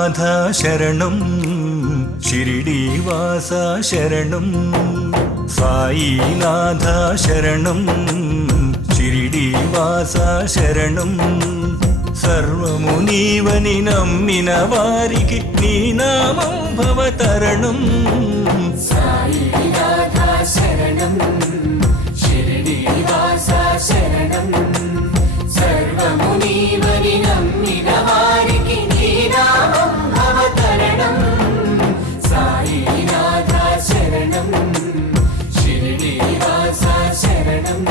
సాయినాథ శరణం షిరిడీవాస శరణం సాయినాథ శరణం షిరిడీవాస శరణం సర్వము నీవని నమ్మిన వారికి నీ నామం భవతరణం సాయినాథ శరణం షిరిడీవాస శరణం సర్వము నీవని నమ్మిన వారికి నీ నామం భవతరణం సాయినాథ శరణం షిరిడీవాస శరణం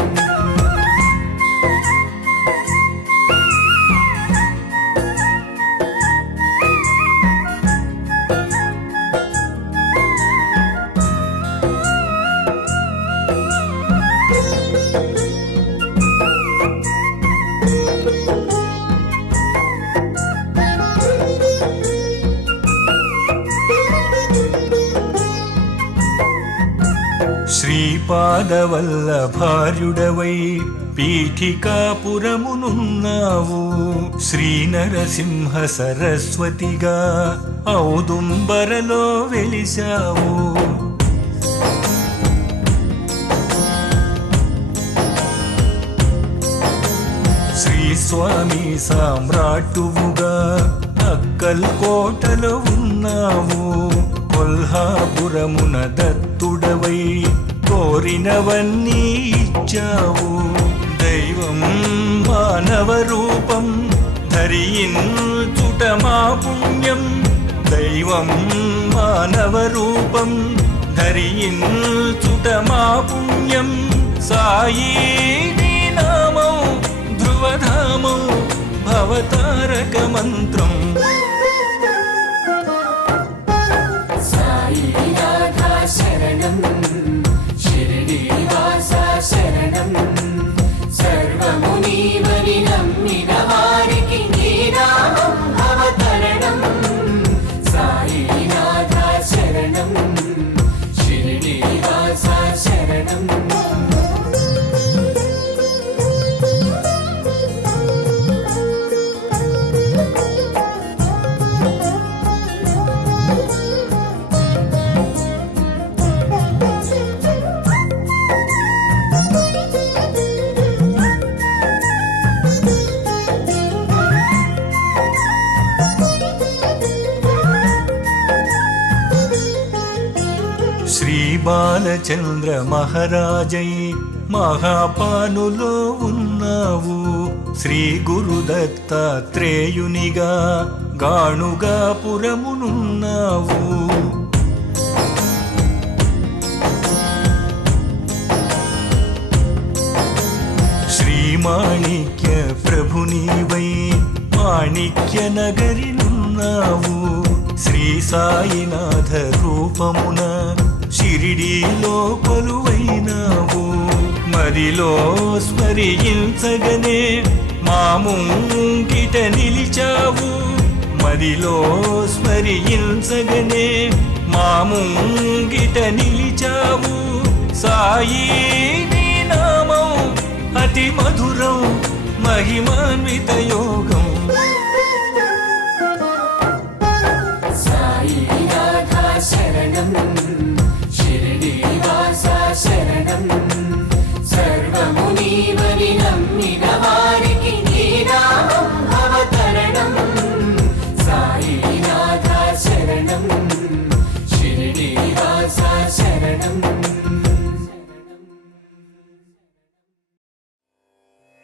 శ్రీపాదవల్లభార్యుడవై పీఠికాపురమునున్నావు శ్రీనరసింహ సరస్వతిగా ఔదుంబరలో వెలిశావు శ్రీస్వామి సామ్రాట్టువుగా అక్కల్ కోటలో ఉన్నావు కొల్హాపురమున దత్తుడవై కోరినవన్నీ ఇచ్చావు దైవం మానవ రూపం ధరించుట మా పుణ్యం దైవం మానవ రూపం ధరించుట మా పుణ్యం సాయి నీ నామం ధ్రువధామం భవతారక మంత్రం సాయినాథ శరణం షిరిడీవాస శరణం సర్వము నీవని నమ్మిన వారికి నీ నామం భవతరణం సాయినాథ శరణం షిరిడీవాస శరణం శ్రీ బాలచంద్ర మహారాజై మహాపానులో ఉన్నావు శ్రీ గురు దత్తాత్రేయునిగా గాణుగా పురమునున్నావు శ్రీ మాణిక్య ప్రభునివై మాణిక్య నగరినున్నావు శ్రీ సాయినాథ రూపమున షిరిడీలో కొలువైనావు మదిలో స్మరించగనే మా ముంగిట నిలిచావు మదిలో స్మరించగనే మా ముంగిట నిలిచావు సాయి నీ నామం అతి మధురం మహిమాన్విత యోగం